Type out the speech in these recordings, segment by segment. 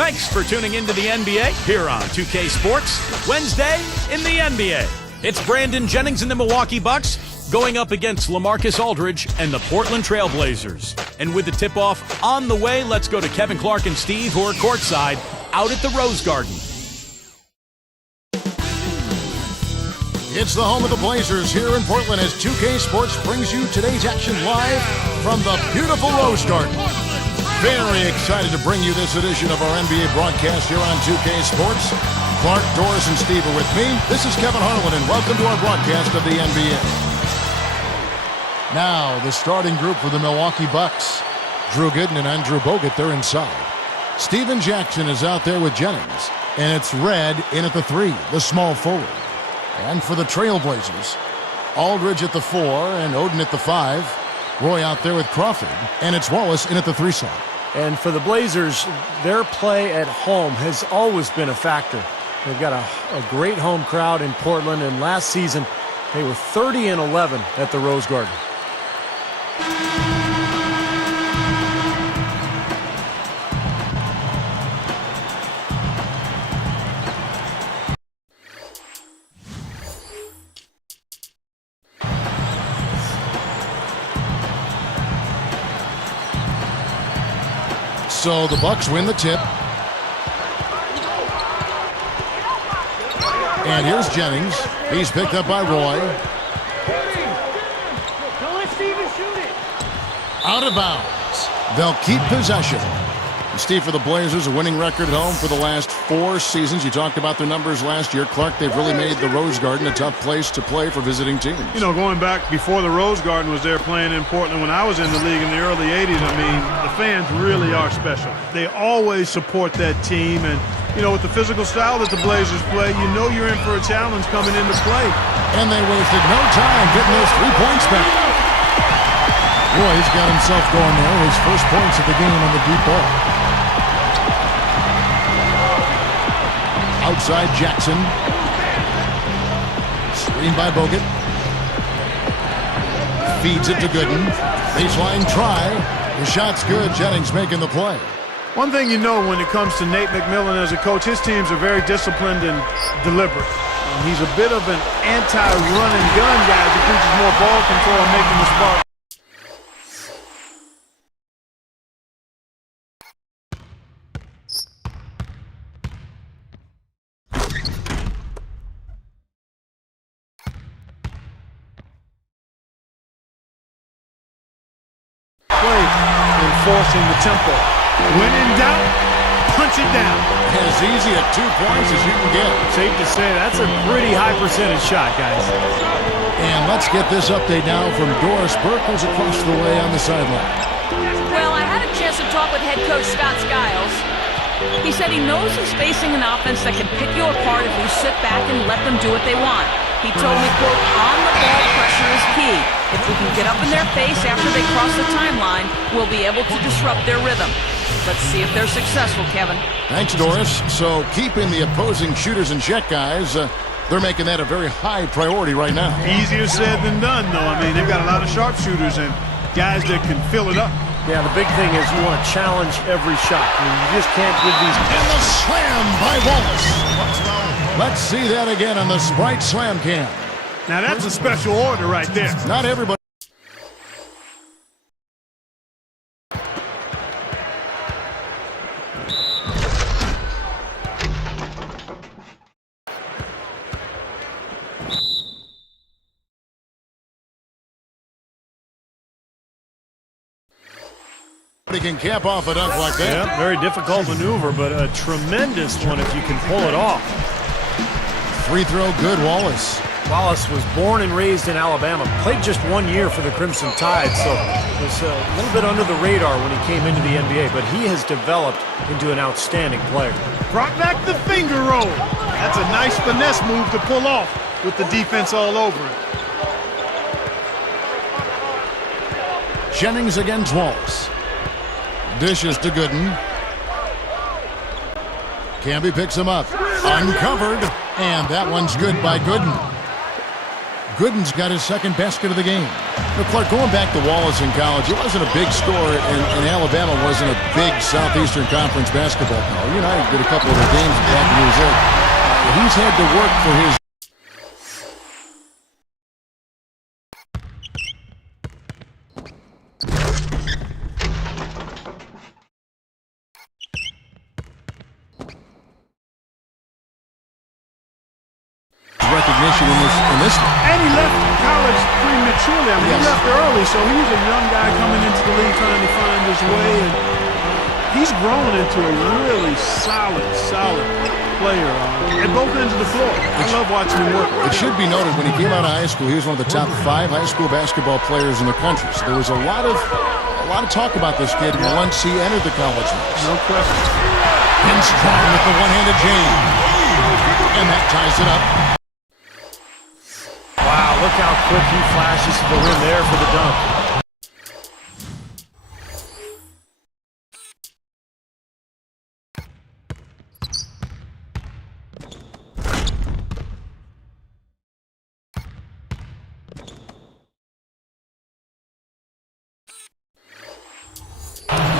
Thanks for tuning into the NBA here on 2K Sports. Wednesday in the NBA. It's Brandon Jennings and the Milwaukee Bucks going up against LaMarcus Aldridge and the Portland Trail Blazers. And with the tip-off on the way, let's go to Kevin Clark and Steve, who are courtside out at the Rose Garden. It's the home of the Blazers here in Portland as 2K Sports brings you today's action live from the beautiful Rose Garden. Very excited to bring you this edition of our NBA broadcast here on 2K Sports. Clark, Doris, and Steve are with me. This is Kevin Harlan, and welcome to our broadcast of the NBA. Now, the starting group for the Milwaukee Bucks. Drew Gooden and Andrew Bogut, they're inside. Steven Jackson is out there with Jennings, and it's Red in at the 3, the small forward. And for the Trailblazers, Aldridge at the 4 and Oden at the 5. Roy out there with Crawford, and it's Wallace in at the 3 slot. And for the Blazers, their play at home has always been a factor. They've got a great home crowd in Portland, and last season they were 30-11 at the Rose Garden. So the Bucks win the tip. And here's Jennings. He's picked up by Roy. Out of bounds. They'll keep possession. And Steve, for the Blazers, a winning record at home for the last 4 seasons. You talked about their numbers last year. Clark, they've really made the Rose Garden a tough place to play for visiting teams. You know, going back before the Rose Garden was there playing in Portland when I was in the league in the early 80s, I mean, the fans really are special. They always support that team, and, you know, with the physical style that the Blazers play, you know you're in for a challenge coming into play. And they wasted no time getting those 3 points back. Roy's got himself going there. His first points of the game on the deep ball. Outside Jackson. Screen by Bogut. Feeds it to Gooden. Baseline try. The shot's good. Jennings making the play. One thing you know when it comes to Nate McMillan as a coach, his teams are very disciplined and deliberate. And he's a bit of an anti-run and gun guy who preaches more ball control and making the spark. Enforcing the tempo. When in doubt, punch it down. As easy at 2 points as you can get. Safe to say that's a pretty high percentage shot, guys. And let's get this update now from Doris Burke, who's across the way on the sideline. Well, I had a chance to talk with head coach Scott Skiles. He said he knows he's facing an offense that can pick you apart if you sit back and let them do what they want. He told me, quote, on-the-ball pressure is key. If we can get up in their face after they cross the timeline, we'll be able to disrupt their rhythm. Let's see if they're successful, Kevin. Thanks, Doris. So keeping the opposing shooters in check, guys, they're making that a very high priority right now. Easier said than done, though. I mean, they've got a lot of sharpshooters and guys that can fill it up. Yeah, the big thing is you want to challenge every shot. I mean, you just can't give these... And the slam by Wallace. Let's see that again on the Sprite Slam Cam. Now that's a special order right there. Not everybody. He can cap off a dunk like that. Yeah, very difficult maneuver, but a tremendous one if you can pull it off. Free throw good, Wallace. Wallace was born and raised in Alabama, played just 1 year for the Crimson Tide, so was a little bit under the radar when he came into the NBA, but he has developed into an outstanding player. Brought back the finger roll. That's a nice finesse move to pull off with the defense all over it. Jennings against Wallace. Dishes to Gooden. Camby picks him up. Uncovered. And that one's good by Gooden. Gooden's got his second basket of the game. Now, Clark, going back to Wallace in college, it wasn't a big score, and Alabama wasn't a big Southeastern Conference basketball power. You and I did a couple of their games back when he was there. He's had to work for his recognition in this one. And he left college prematurely. I mean, Yes. he left early, so he's a young guy coming into the league trying to find his way. And he's grown into a really solid player at both ends of the floor. I love watching him work. It should be noted, when he came out of high school, he was one of the top 5 high school basketball players in the country. So there was a lot of talk about this kid once he entered the college ranks. No question. In strong with the one-handed jam. And that ties it up. Wow, look how quick he flashes to the rim there for the dunk.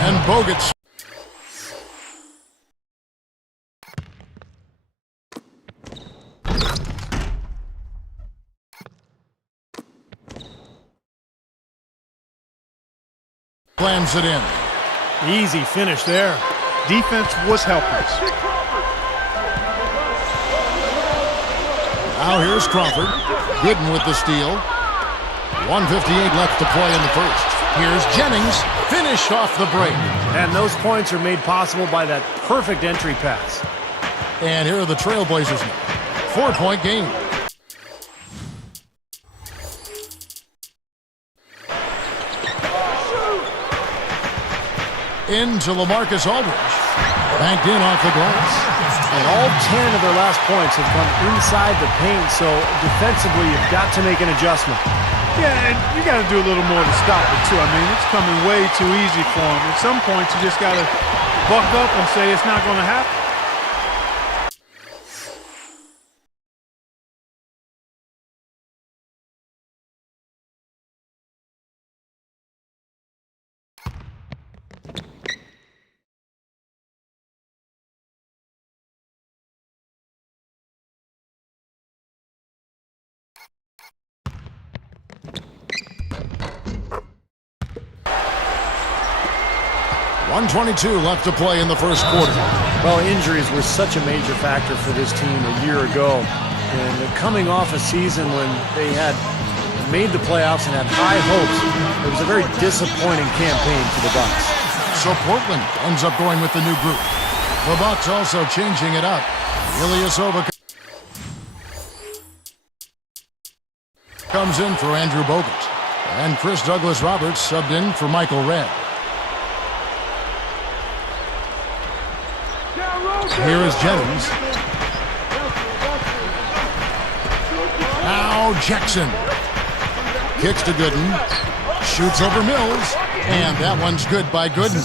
And Bogut's. Slams it in. Easy finish there. Defense was helpless. Now here's Crawford. Gooden with the steal. 1:58 left to play in the first. Here's Jennings. Finish off the break. And those points are made possible by that perfect entry pass. And here are the Trailblazers now. 4-point game. Into LaMarcus Aldridge. Banked in off the glass. And all 10 of their last points have come inside the paint, so defensively you've got to make an adjustment. Yeah, and you got to do a little more to stop it, too. I mean, it's coming way too easy for him. At some point, you just got to buck up and say it's not going to happen. .122 left to play in the first quarter. Well, injuries were such a major factor for this team a year ago. And coming off a season when they had made the playoffs and had high hopes, it was a very disappointing campaign for the Bucks. So Portland ends up going with the new group. The Bucks also changing it up. Ilyasova comes in for Andrew Bogut. And Chris Douglas-Roberts subbed in for Michael Redd. Here is Jennings. Now Jackson. Kicks to Gooden. Shoots over Mills. And that one's good by Gooden.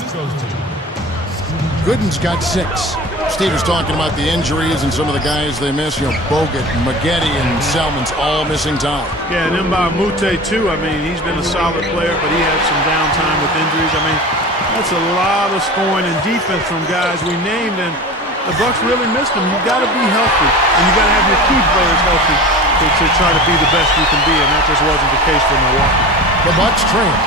Gooden's got 6. Steve was talking about the injuries and some of the guys they miss. You know, Bogut, Maggette, and Selman's all missing time. Yeah, and then by Mute, too. I mean, he's been a solid player, but he had some downtime with injuries. I mean, that's a lot of scoring and defense from guys we named, and the Bucks really missed them. You got to be healthy, and you got to have your key players healthy to try to be the best you can be, and that just wasn't the case for Milwaukee. The Bucks trail.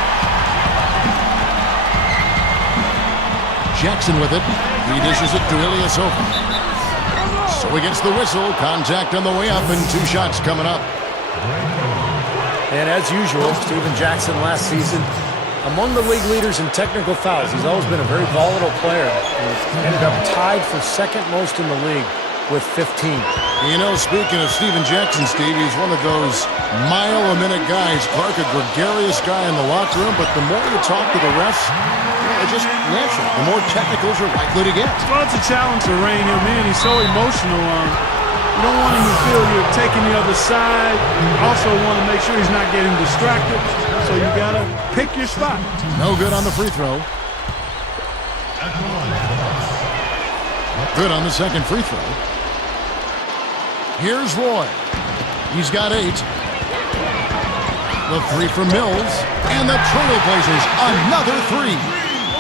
Jackson with it. He dishes it to Ilyasova. So he gets the whistle. Contact on the way up, and 2 shots coming up. And as usual, Steven Jackson last season, among the league leaders in technical fouls. He's always been a very volatile player. He ended up tied for second most in the league with 15. You know, speaking of Steven Jackson, Steve, he's one of those mile-a-minute guys. Clark, a gregarious guy in the locker room, but the more you talk to the refs, it's just natural. The more technicals you're likely to get. Well, it's a challenge to rein him in. He's so emotional. You don't want him to feel you're taking the other side. You also want to make sure he's not getting distracted. So you got to pick your spot. No good on the free throw. Good on the second free throw. Here's Roy. He's got 8. The three from Mills. And the Trailblazers, another three.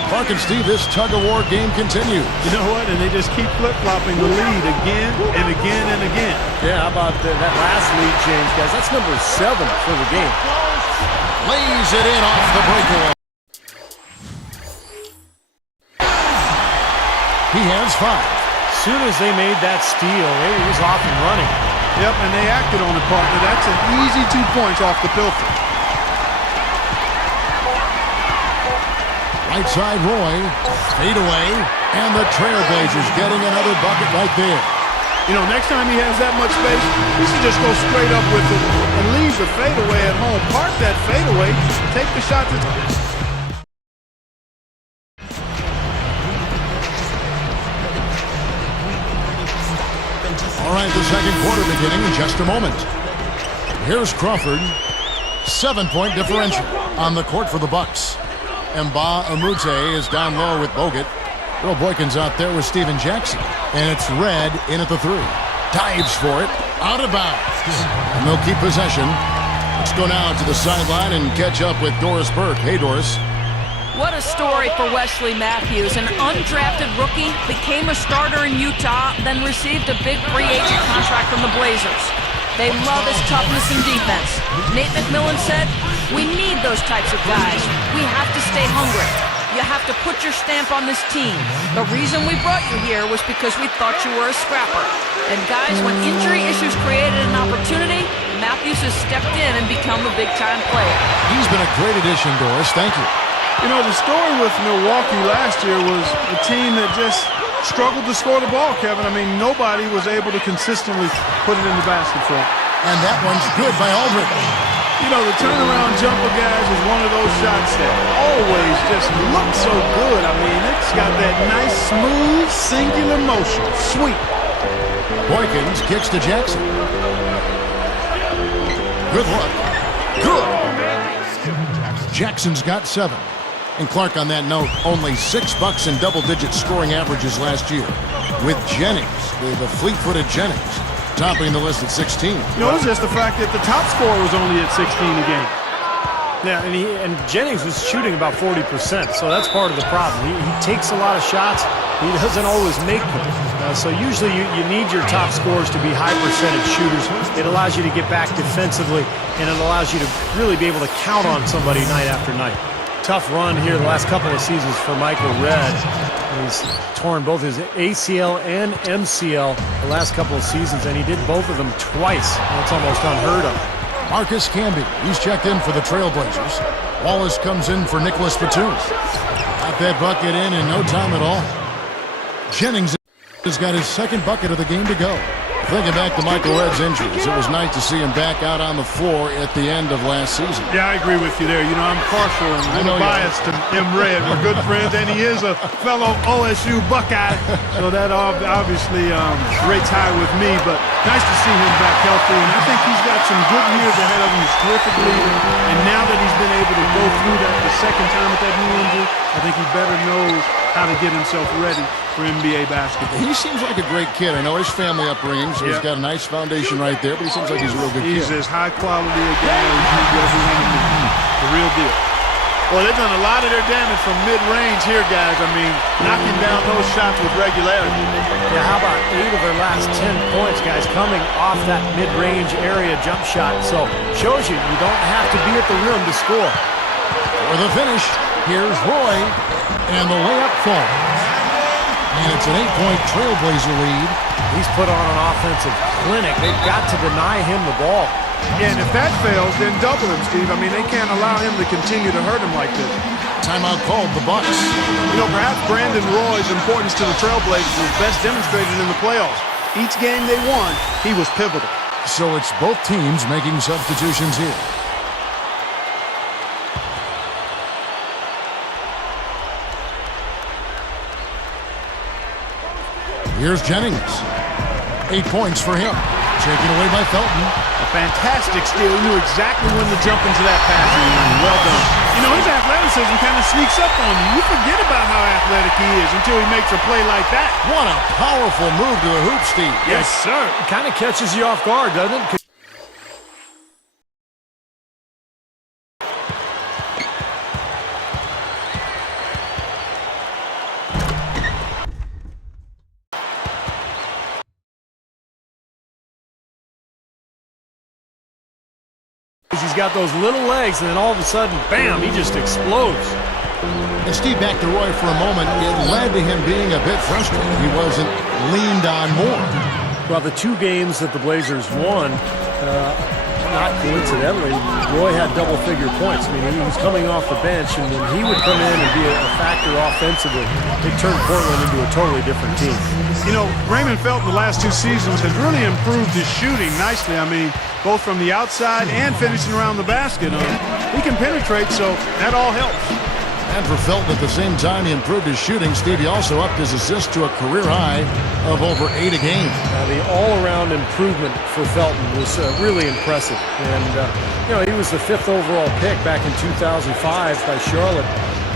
Clark and Steve, this tug-of-war game continues. You know what? And they just keep flip-flopping the lead again and again and again. Yeah, how about that last lead change, guys? That's number 7 for the game. Lays it in off the breakaway. He has 5. As soon as they made that steal, he was off and running. Yep, and they acted on it, partner. That's an easy 2 points off the pilfer. Right side Roy, fade away, and the Trailblazers getting another bucket right there. You know, next time he has that much space, he should just go straight up with it and leave the fadeaway at home. Park that fadeaway, take the shot to... All right, the second quarter beginning in just a moment. Here's Crawford. 7-point differential on the court for the Bucks. Mba Amute is down low with Bogut. Earl Boykins out there with Steven Jackson. And it's Red in at the 3. Dives for it. Out of bounds. And they'll keep possession. Let's go now to the sideline and catch up with Doris Burke. Hey, Doris. What a story for Wesley Matthews. An undrafted rookie, became a starter in Utah, then received a big free agent contract from the Blazers. They love his toughness and defense. Nate McMillan said, "We need those types of guys. We have to stay hungry. You have to put your stamp on this team. The reason we brought you here was because we thought you were a scrapper." And guys, when injury issues created an opportunity, Matthews has stepped in and become a big-time player. He's been a great addition, Doris. Thank you. You know, the story with Milwaukee last year was a team that just struggled to score the ball, Kevin. I mean, nobody was able to consistently put it in the basket for them. And that one's good by Aldridge. You know, the turnaround jumper, guys, is one of those shots that always just look so good. I mean, it's got that nice, smooth, singular motion. Sweet. Boykins kicks to Jackson. Good look. Good. Jackson's got 7. And Clark, on that note, only 6 Bucks in double-digit scoring averages last year. With Jennings, the fleet-footed Jennings, topping the list at 16. You know, it's just the fact that the top scorer was only at 16 a game. Yeah, and Jennings was shooting about 40%, so that's part of the problem. He takes a lot of shots. He doesn't always make them. So usually you need your top scorers to be high-percentage shooters. It allows you to get back defensively, and it allows you to really be able to count on somebody night after night. Tough run here the last couple of seasons for Michael Redd. He's torn both his ACL and MCL the last couple of seasons, and he did both of them twice. That's almost unheard of. Marcus Camby, he's checked in for the Trailblazers. Wallace comes in for Nicholas Batum. Got that bucket in no time at all. Jennings has got his second bucket of the game to go. Thinking back to Michael Redd's injuries, it was nice to see him back out on the floor at the end of last season. Yeah, I agree with you there. You know, I'm partial and a little biased to M. Red. We're good friends, and he is a fellow OSU Buckeye, so that obviously rates high with me, but nice to see him back healthy, and I think he's got some good years ahead of him. He's a terrific leader, and now that he's been able to go through that the second time with that knee injury, I think he better knows how to get himself ready for NBA basketball. He seems like a great kid. I know his family upbringing, so he's got a nice foundation right there, but he seems like he's a real good kid. He's as high quality a guy as you ever want to meet. The real deal. Well, they've done a lot of their damage from mid-range here, guys. I mean, knocking down those shots with regularity. Yeah, how about 8 of their last 10 points, guys, coming off that mid-range area jump shot. So, shows you don't have to be at the rim to score. For the finish, here's Roy, and the layup falls. And it's an 8-point Trailblazer lead. He's put on an offensive clinic. They've got to deny him the ball. Yeah, and if that fails, then double him, Steve. I mean, they can't allow him to continue to hurt him like this. Timeout called the Bucks. You know, perhaps Brandon Roy's importance to the Trailblazers was best demonstrated in the playoffs. Each game they won, he was pivotal. So it's both teams making substitutions here. Here's Jennings. 8 points for him. Taken away by Felton. A fantastic steal. He knew exactly when to jump into that pass. Well done. You know, his athleticism kind of sneaks up on you. You forget about how athletic he is until he makes a play like that. What a powerful move to the hoop, Steve. Yes, sir. It kind of catches you off guard, doesn't it? He's got those little legs, and then all of a sudden, bam, he just explodes. And Steve, back to Roy for a moment. It led to him being a bit frustrated. He wasn't leaned on more. Well, the 2 games that the Blazers won, not coincidentally, Roy had double-figure points. I mean, he was coming off the bench, and when he would come in and be a factor offensively, it turned Portland into a totally different team. You know, Raymond Felton the last 2 seasons has really improved his shooting nicely. I mean, both from the outside and finishing around the basket. He can penetrate, so that all helps. And for Felton, at the same time he improved his shooting, Steve, he also upped his assists to a career high of over 8 a game. The all-around improvement for Felton was really impressive. And, you know, he was the 5th overall pick back in 2005 by Charlotte.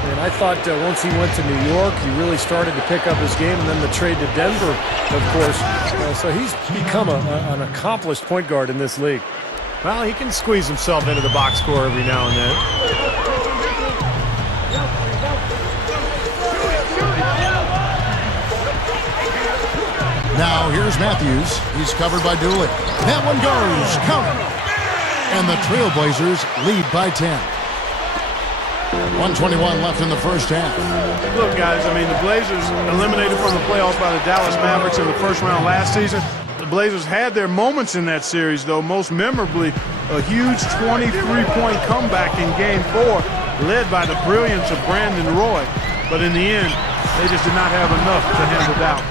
And I thought once he went to New York, he really started to pick up his game, and then the trade to Denver, of course. So he's become an accomplished point guard in this league. Well, he can squeeze himself into the box score every now and then. Now here's Matthews. He's covered by Dooley. That one goes. Count it. And the Trailblazers lead by 10. 1:21 left in the first half. Look, guys, I mean, the Blazers eliminated from the playoffs by the Dallas Mavericks in the first round last season. The Blazers had their moments in that series, though, most memorably a huge 23-point comeback in Game 4, led by the brilliance of Brandon Roy. But in the end, they just did not have enough to handle doubt.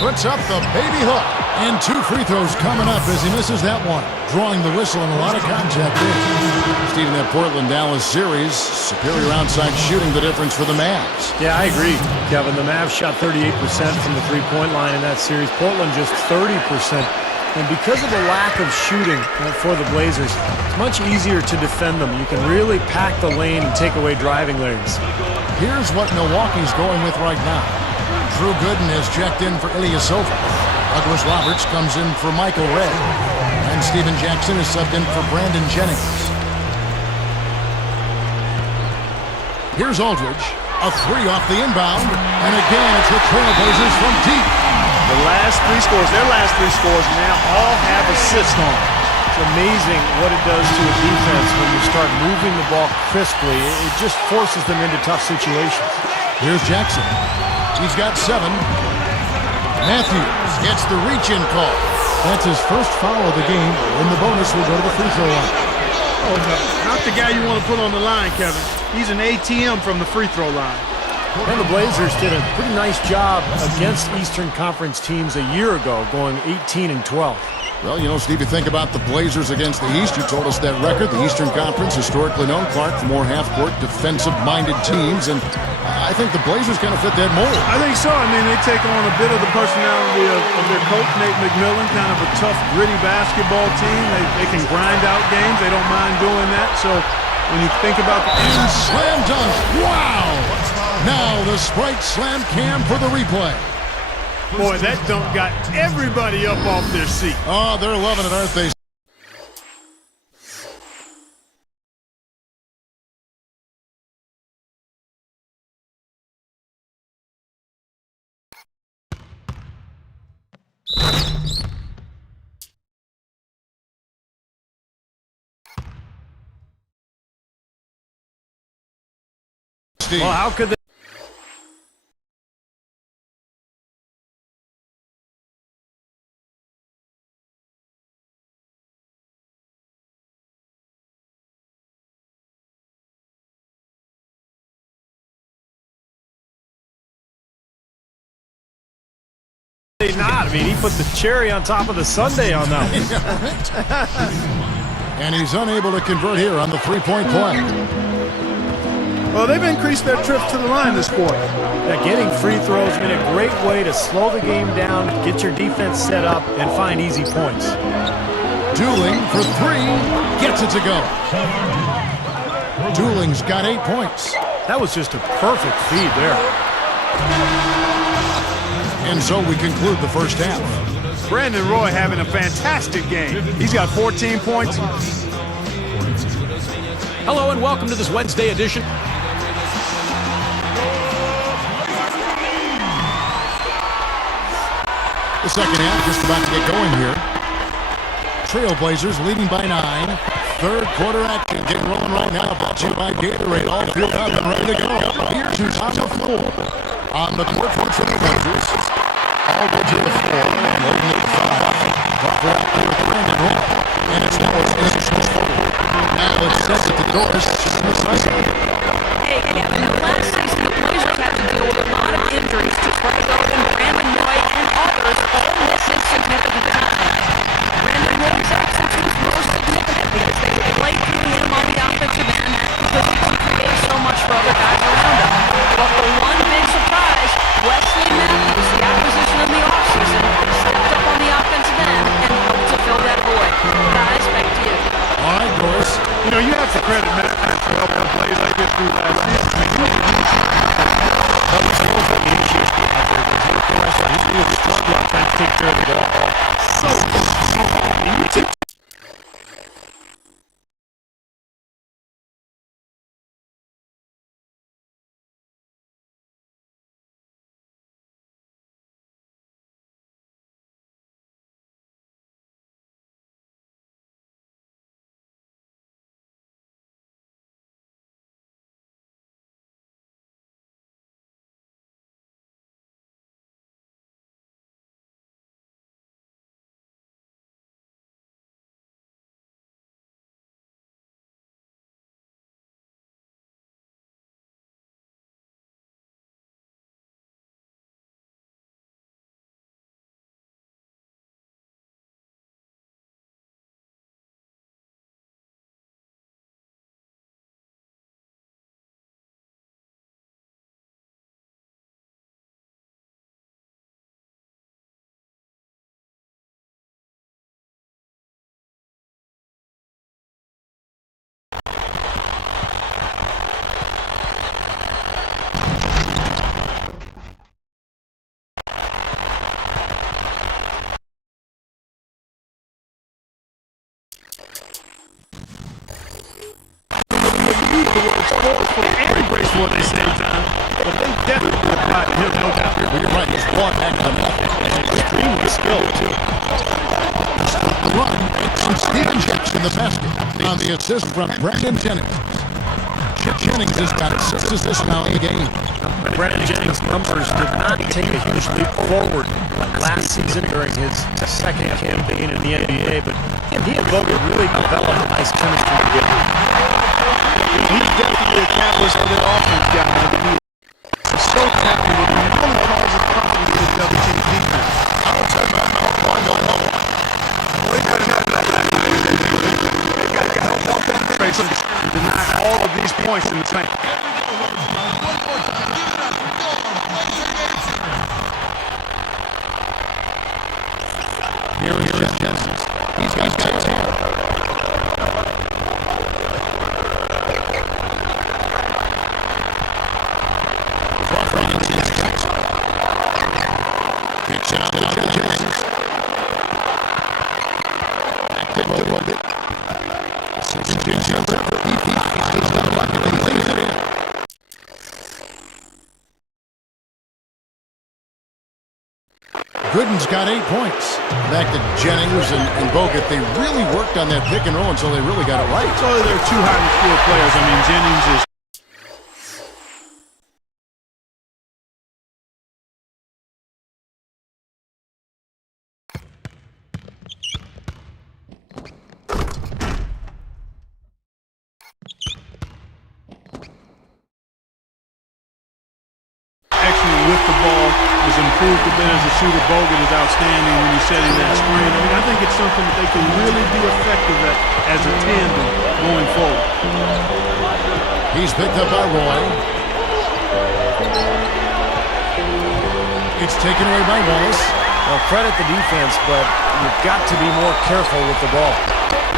Puts up the baby hook. And 2 free throws coming up as he misses that one. Drawing the whistle and a lot of contact there. Stephen, that Portland-Dallas series, superior outside shooting, the difference for the Mavs. Yeah, I agree, Kevin. The Mavs shot 38% from the three-point line in that series. Portland just 30%. And because of the lack of shooting for the Blazers, it's much easier to defend them. You can really pack the lane and take away driving lanes. Here's what Milwaukee's going with right now. Drew Gooden has checked in for Ilyasova. Douglas Roberts comes in for Michael Ray. And Steven Jackson is subbed in for Brandon Jennings. Here's Aldridge. A 3 off the inbound. And again, it's the Trailblazers from deep. The last 3 scores, their last 3 scores now all have assists on. It's amazing what it does to a defense when you start moving the ball crisply. It just forces them into tough situations. Here's Jackson. He's got 7. Matthews gets the reach-in call. That's his first foul of the game, and the bonus will go to the free throw line. Oh, no. Not the guy you want to put on the line, Kevin. He's an ATM from the free throw line. And the Blazers did a pretty nice job against Eastern Conference teams a year ago, going 18-12. Well, you know, Steve, you think about the Blazers against the East. You told us that record. The Eastern Conference, historically known, Clark, for more half-court, defensive-minded teams. And I think the Blazers kind of fit that mold. I think so. I mean, they take on a bit of the personality of their coach, Nate McMillan, kind of a tough, gritty basketball team. They can grind out games. They don't mind doing that. So when you think about the... And slam dunk. Wow! Now the Sprite Slam Cam for the replay. Boy, that dunk got everybody up off their seat. Oh, they're loving it, aren't they? Steve. Well, how could they? Not. I mean, he put the cherry on top of the sundae on that one. And he's unable to convert here on the three-point play. Well, they've increased their trips to the line this quarter. Yeah, getting free throws has been a great way to slow the game down, get your defense set up, and find easy points. Dooling for 3, gets it to go. Dooling's got 8 points. That was just a perfect feed there. And so we conclude the first half. Brandon Roy having a fantastic game. He's got 14 points. Hello and welcome to this Wednesday edition. The second half just about to get going here. Trailblazers leading by 9. Third quarter action getting rolling right now. Brought to you by Gatorade. All filled up and ready to go. Here's who's on the floor. On the court for the Blazers. Aldridge to the floor. Loading at the 5. Buffer out there with Brandon Roy. And it's Norris in the small forward. Now it's set at the doors. Hey, last season the Blazers had to deal with a lot of injuries to Frank Oden, Brandon Roy, and others all missing significant time. Brandon Roy's absence was most significant because they played through him on the offensive end because he can create so much for other guys around him. But the one big surprise, Wesley Matthews, the acquisition in the offseason, stepped up on the offensive end and helped to fill that void. Guys, back to you. All right, Doris. You know, you have to credit Matthews for helping plays like this through last season. I mean, That was the only thing he issues out there. He was struggling trying to take care of the ball. so good. Embrace what they say, John. But they definitely applied to him, no doubt. You're right. He's one back to the net. And extremely skilled, too. Run from Steven Jackson, the basket. On the assist from Brandon Jennings. Jennings has got 6 assists now in the game. Brandon Jennings' numbers did not take a huge leap forward last season during his second campaign in the NBA, but he and Bogut really developed a nice chemistry together. He's definitely a catalyst for their offense, guys. I mean, he's so talented. He only causes problems with his double team defense. Outside by Mount one, no one. They got to have more penetration to deny all of these points in the tank. Here is Jennings. He's got 10. Kicks it out to Jennings. Active a little bit. Gooden's got 8 points. Back to Jennings and Bogut. They really worked on that pick and roll until they really got it right. So they're two highly skilled players. I mean, Jennings is with the ball, has improved a bit as a shooter. Bogut is outstanding when he's setting that screen. I mean, I think it's something that they can really be effective at as a tandem going forward. He's picked up by Roy. It's taken away by Wallace. Well, credit the defense, but you've got to be more careful with the ball.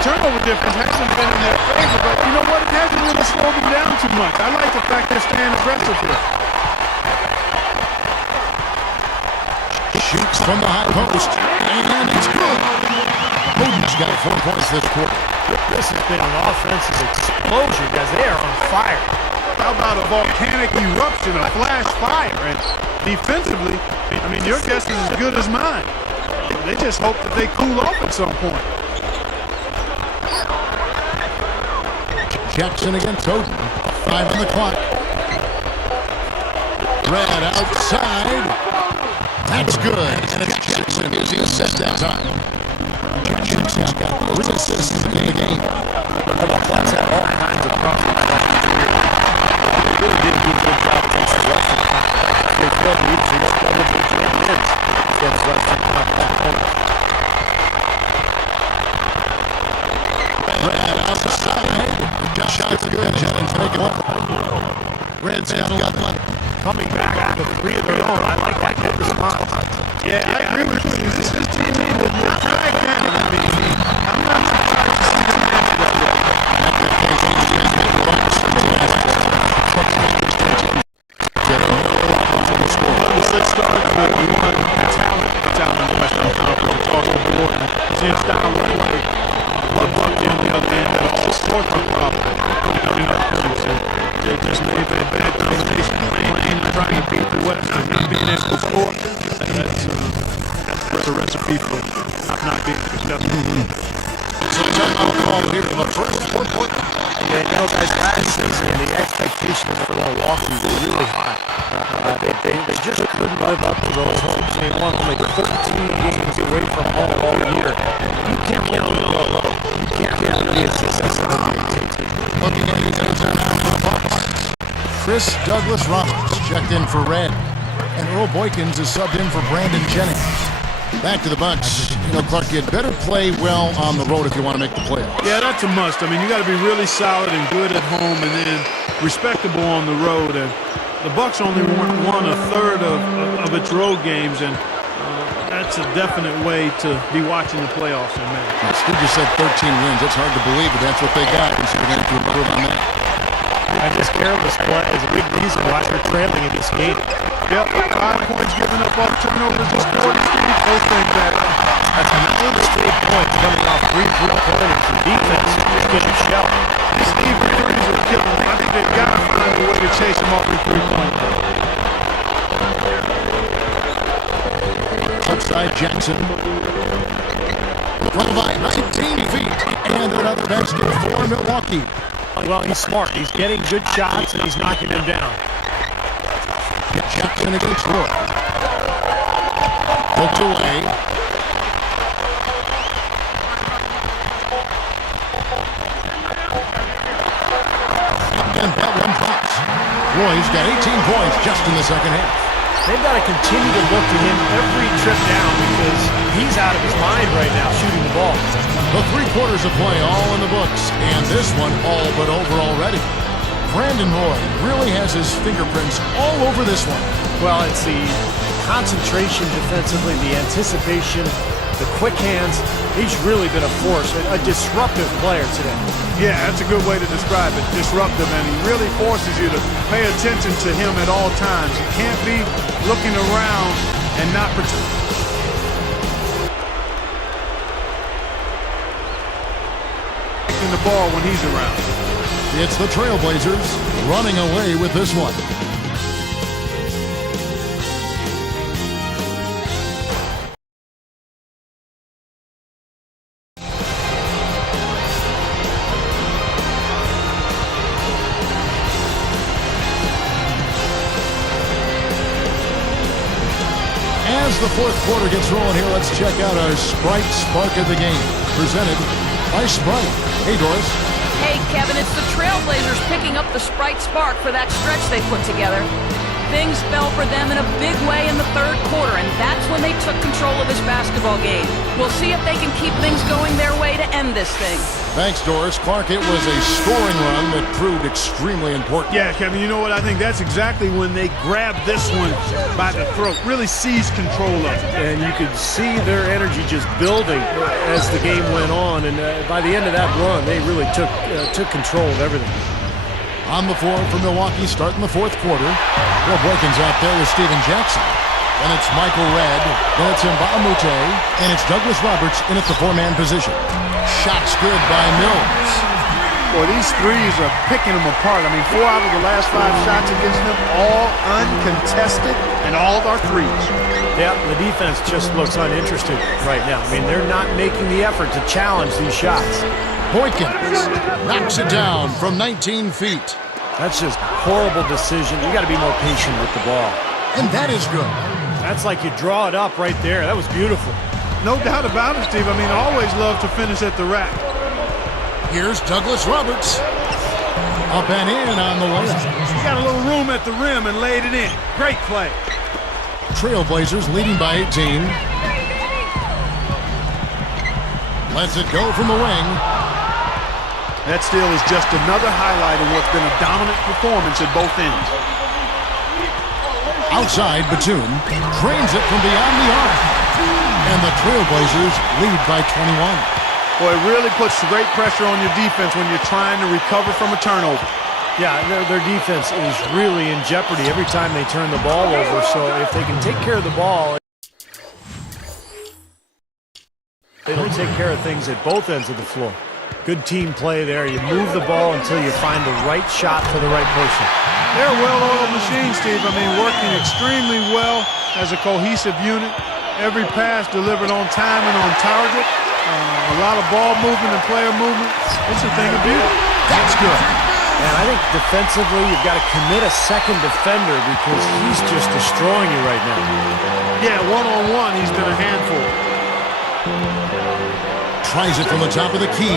Turnover difference hasn't been in their favor, but you know what? It hasn't really slowed them down too much. I like the fact they're staying aggressive here. Shoots from the high post, and it's good. Bowden's got 4 points this quarter. This has been an offensive explosion, guys. They are on fire. How about a volcanic eruption, a flash fire? And defensively, I mean, your guess is as good as mine. They just hope that they cool off at some point. Jackson against Odin. 5 on the clock. Red outside. That's good. And it's Jackson using a set that time. Jackson's got 3 assists in the game. The Bucks had all kinds of problems last year. They really didn't do a good job against the Western Conference. They failed to even get double-digit wins against Western Conference. Red outside. Shot's good. Jennings make it up. Red's got one. Coming back with 3 of their own. I like that good response. Yeah, I agree with you. This is team with your drag down. I mean, I'm not surprised to see them answer that way. Level 6 started with one talent down in the Western Conference across the board. Since down one way, one buck on the other end, that all scorecard problem. They just made that bad combination playing, trying to beat the West and not being able to score. That's a recipe for not being successful. So timeout call here for the first 4 quarters. Yeah, you know, guys, last season, the expectations for Milwaukee were really high. They just couldn't live up to those hopes. They won only 13 games away from home all year. You can't win on the road. You can't be a successful NBA team. Looking at you guys now for the Bucks. Chris Douglas Roberts checked in for Red. And Earl Boykins is subbed in for Brandon Jennings. Back to the Bucks. You know, Clark, you'd better play well on the road if you want to make the playoffs. Yeah, that's a must. I mean, you got to be really solid and good at home and then respectable on the road. And the Bucks only won a third of its road games, and that's a definite way to be watching the playoffs in May. Steve just said 13 wins. It's hard to believe, but that's what they got. So we're going to improve on that. I just careless play is a big reason why they're trailing in this game. Yep, 5 points given up off turnovers this quarter. Those things that That's 9 straight points coming off 3 3-pointers. The defense is getting shelled. these Steve threes are killing them. I think they've got to find a way to chase them off with 3-point. Outside Jackson. From by 19 feet. And another basket for Milwaukee. Well, he's smart. He's getting good shots, and he's knocking them down. Jackson against Roy. Hooked away. Again, that one drops. Roy's got 18 points just in the second half. They've got to continue to look to him every trip down because he's out of his mind right now shooting the ball. The 3 quarters of play all in the books, and this one all but over already. Brandon Roy really has his fingerprints all over this one. Well, it's the concentration defensively, the anticipation, the quick hands. He's really been a force, a disruptive player today. Yeah, that's a good way to describe it. Disruptive, and he really forces you to pay attention to him at all times. You can't be looking around and not protecting the ball when he's around. It's the Trailblazers running away with this one. As the 4th quarter gets rolling here, let's check out our Sprite Spark of the game, presented by Sprite. Hey, Doris. Hey, Kevin, it's the Trailblazers picking up the Sprite Spark for that stretch they put together. Things fell for them in a big way in the 3rd quarter, and that's when they took control of this basketball game. We'll see if they can keep things going their way to end this thing. Thanks, Doris. Clark, it was a scoring run that proved extremely important. Yeah, Kevin, you know what? I think that's exactly when they grabbed this one by the throat, really seized control of it. And you could see their energy just building as the game went on. And by the end of that run, they really took control of everything. On the floor for Milwaukee, starting the 4th quarter. Bill Boykins out there with Steven Jackson. Then it's Michael Redd. Then it's Mbamute. And it's Douglas Roberts in at the 4-man position. Shots good by Mills. Boy, these threes are picking them apart. I mean, 4 out of the last 5 shots against them, all uncontested, and all of our threes. Yeah, the defense just looks uninterested right now. I mean, they're not making the effort to challenge these shots. Boykins knocks it down from 19 feet. That's just horrible decision. You got to be more patient with the ball. And that is good. That's like you draw it up right there. That was beautiful. No doubt about it, Steve. I mean, I always love to finish at the rack. Here's Douglas Roberts. Up and in on the layup. He got a little room at the rim and laid it in. Great play. Trailblazers leading by 18. Lets it go from the wing. That steal is just another highlight of what's been a dominant performance at both ends. Outside, Batum drains it from beyond the arc. And the Trailblazers lead by 21. Boy, it really puts great pressure on your defense when you're trying to recover from a turnover. Yeah, their defense is really in jeopardy every time they turn the ball over. So if they can take care of the ball, they'll take care of things at both ends of the floor. Good team play there. You move the ball until you find the right shot for the right person. They're a well-oiled machine, Steve. I mean, working extremely well as a cohesive unit. Every pass delivered on time and on target. A lot of ball movement and player movement. It's a thing of beauty. That's good. And I think defensively, you've got to commit a second defender because he's just destroying you right now. Yeah, one-on-one, he's been a handful. Tries it from the top of the key.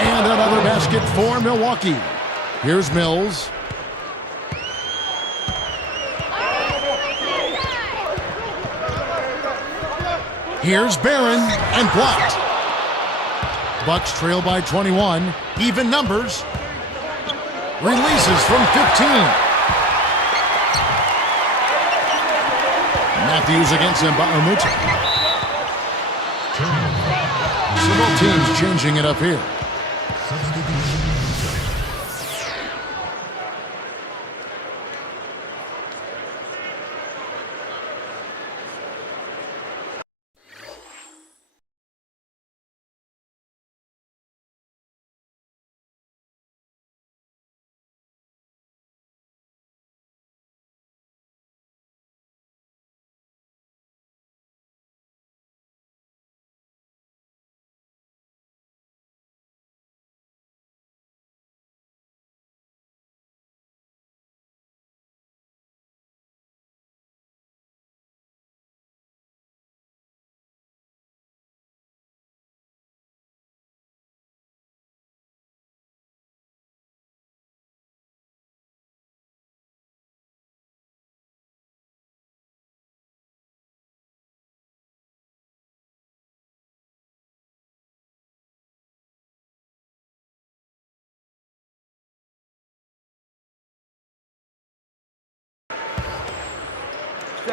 And another basket for Milwaukee. Here's Mills. Here's Barron and blocked. Bucks trail by 21. Even numbers. Releases from 15. Matthews against Mbamamuta. Several teams changing it up here.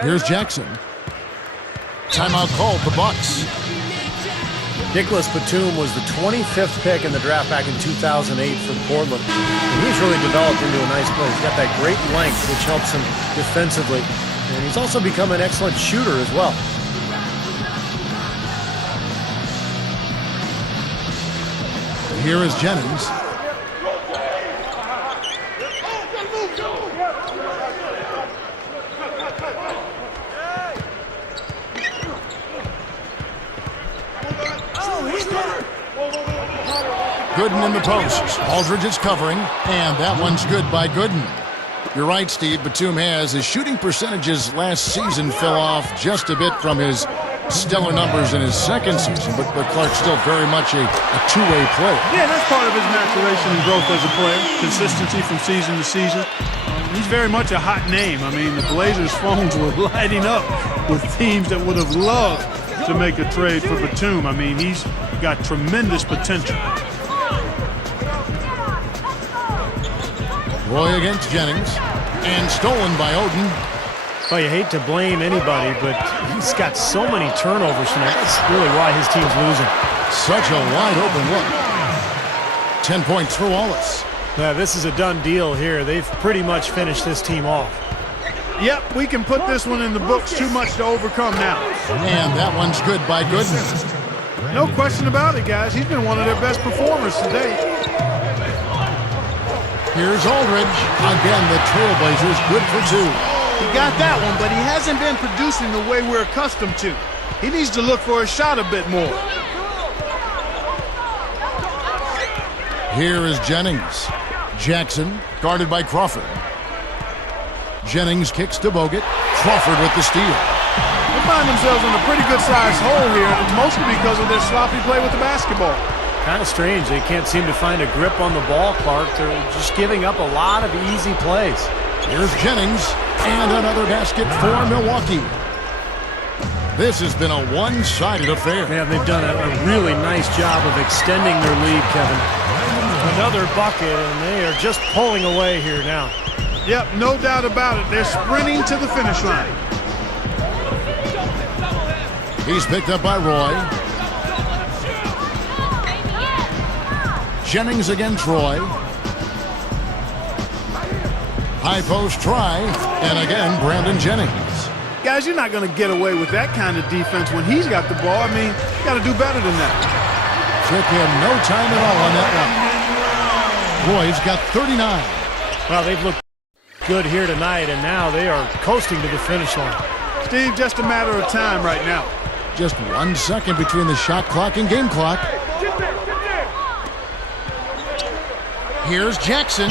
Here's Jackson. Timeout called the Bucks. Nicholas Batum was the 25th pick in the draft back in 2008 for Portland. And he's really developed into a nice player. He's got that great length, which helps him defensively. And he's also become an excellent shooter as well. Here is Jennings. Gooden in the post. Aldridge is covering, and that one's good by Gooden. You're right, Steve. Batum has his shooting percentages last season fell off just a bit from his stellar numbers in his second season, but Clark's still very much a two-way player. Yeah, that's part of his maturation and growth as a player. Consistency from season to season. He's very much a hot name. I mean, the Blazers' phones were lighting up with teams that would have loved to make a trade for Batum. I mean, he's got tremendous potential. Roy against Jennings, and stolen by Oden. Well, you hate to blame anybody, but he's got so many turnovers tonight. That's really why his team's losing. Such a wide open look. 10 points for Wallace. Now, this is a done deal here. They've pretty much finished this team off. Yep, we can put this one in the books. Too much to overcome now. And that one's good by Gooden. No question about it, guys. He's been one of their best performers today. Here's Aldridge. Again, the Trailblazers good for two. He got that one, but he hasn't been producing the way we're accustomed to. He needs to look for a shot a bit more. Here is Jennings. Jackson, guarded by Crawford. Jennings kicks to Bogut. Crawford with the steal. They find themselves in a pretty good-sized hole here, and mostly because of their sloppy play with the basketball. Kind of strange. They can't seem to find a grip on the ball, Clark. They're just giving up a lot of easy plays. Here's Jennings, and another basket for Milwaukee. This has been a one-sided affair. Yeah, they've done a really nice job of extending their lead, Kevin. Another bucket, and they are just pulling away here now. Yep, no doubt about it. They're sprinting to the finish line. He's picked up by Roy. Jennings against Roy. High post try, and again, Brandon Jennings. Guys, you're not going to get away with that kind of defense when he's got the ball. I mean, you got to do better than that. Took him no time at all on that one. Roy's got 39. Well, they've looked good here tonight, and now they are coasting to the finish line. Steve, just a matter of time right now. Just 1 second between the shot clock and game clock. Here's Jackson.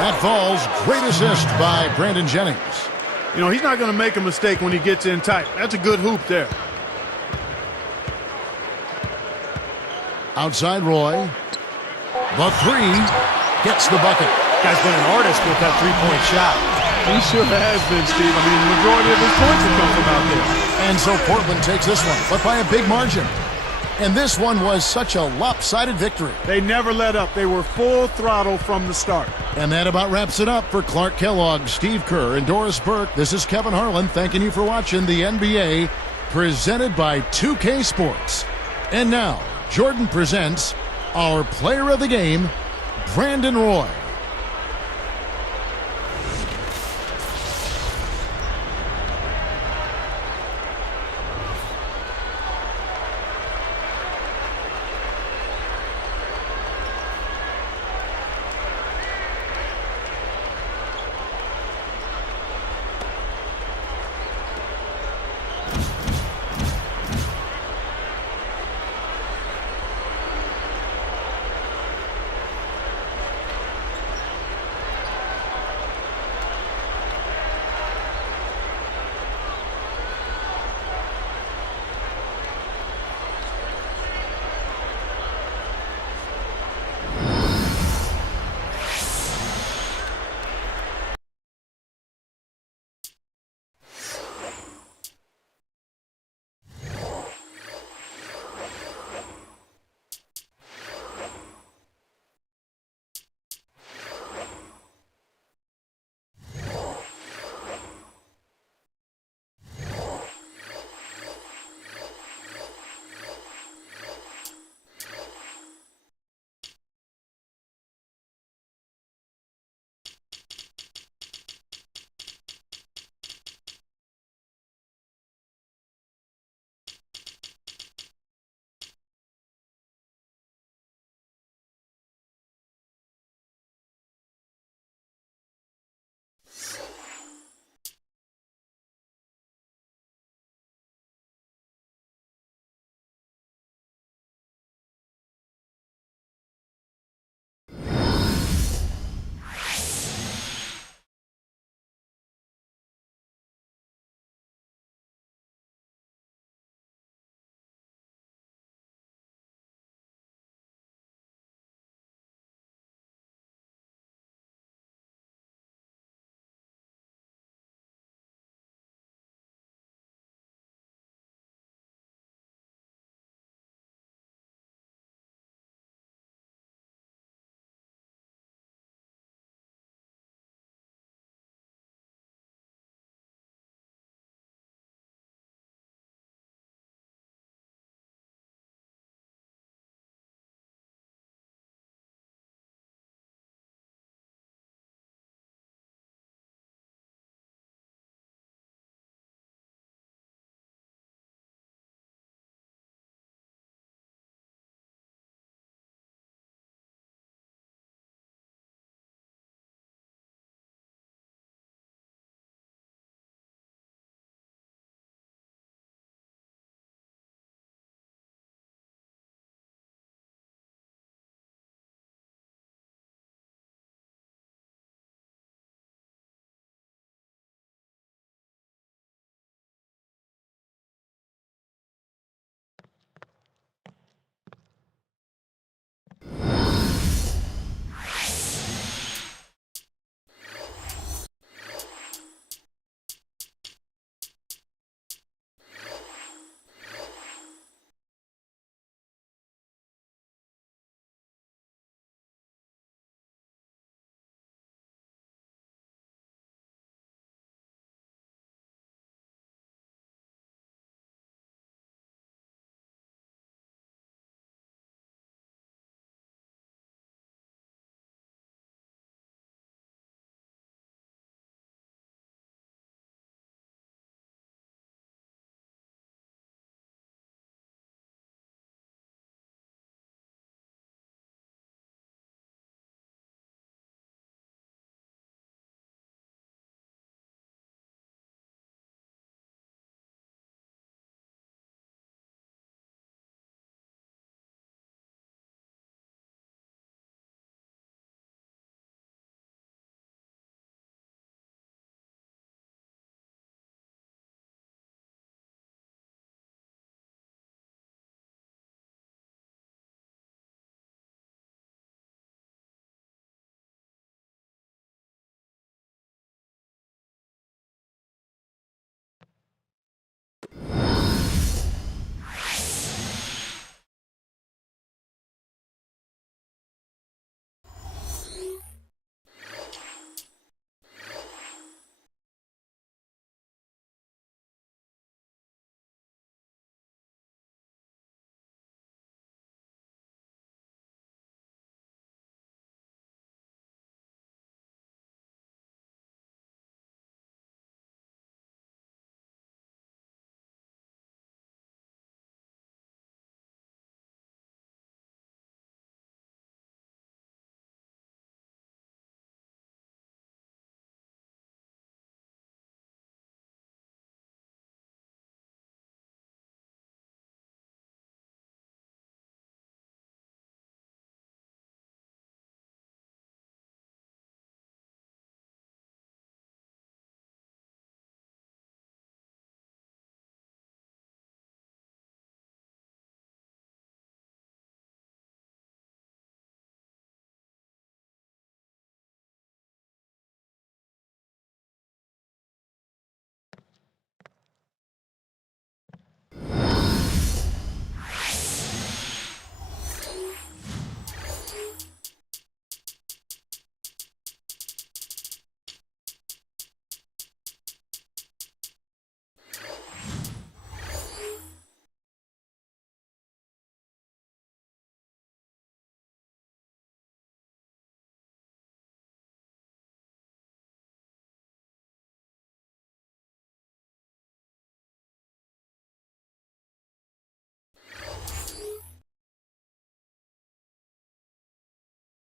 That falls. Great assist by Brandon Jennings. You know, he's not going to make a mistake when he gets in tight. That's a good hoop there. Outside Roy. The three gets the bucket. Guy's been an artist with that three-point shot. He sure has been, Steve. I mean, the majority of his points have come from out there. And so Portland takes this one, but by a big margin. And this one was such a lopsided victory. They never let up. They were full throttle from the start. And that about wraps it up for Clark Kellogg, Steve Kerr, and Doris Burke. This is Kevin Harlan thanking you for watching the NBA presented by 2K Sports. And now, Jordan presents our player of the game, Brandon Roy.